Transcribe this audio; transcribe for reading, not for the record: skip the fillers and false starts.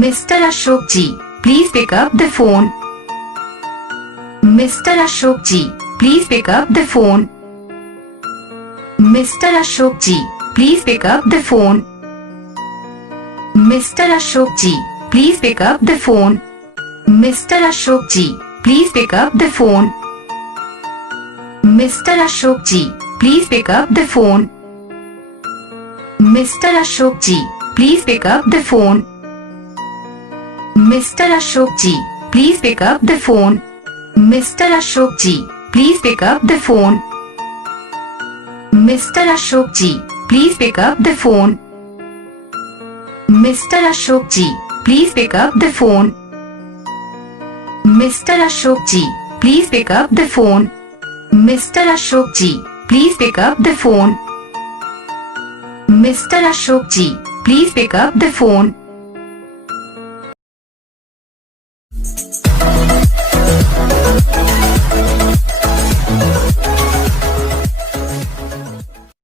Mr. Ashok ji, please pick up the phone. Mr. Ashok ji, please pick up the phone. Mr. Ashok ji, please pick up the phone. Mr. Ashok ji, please pick up the phone. Mr. Ashok ji, please pick up the phone. Mr. Ashok ji, please pick up the phone. Mr. Ashok ji, please pick up the phone. Mr. Ashok ji, please pick up the phone. Mr. Ashok ji, please pick up the phone. Mr. Ashok ji, please pick up the phone. Mr. Ashok ji, please pick up the phone. Mr. Ashok ji, please pick up the phone. Mr. Ashok ji, please pick up the phone. Mr. Ashok ji, please pick up the phone.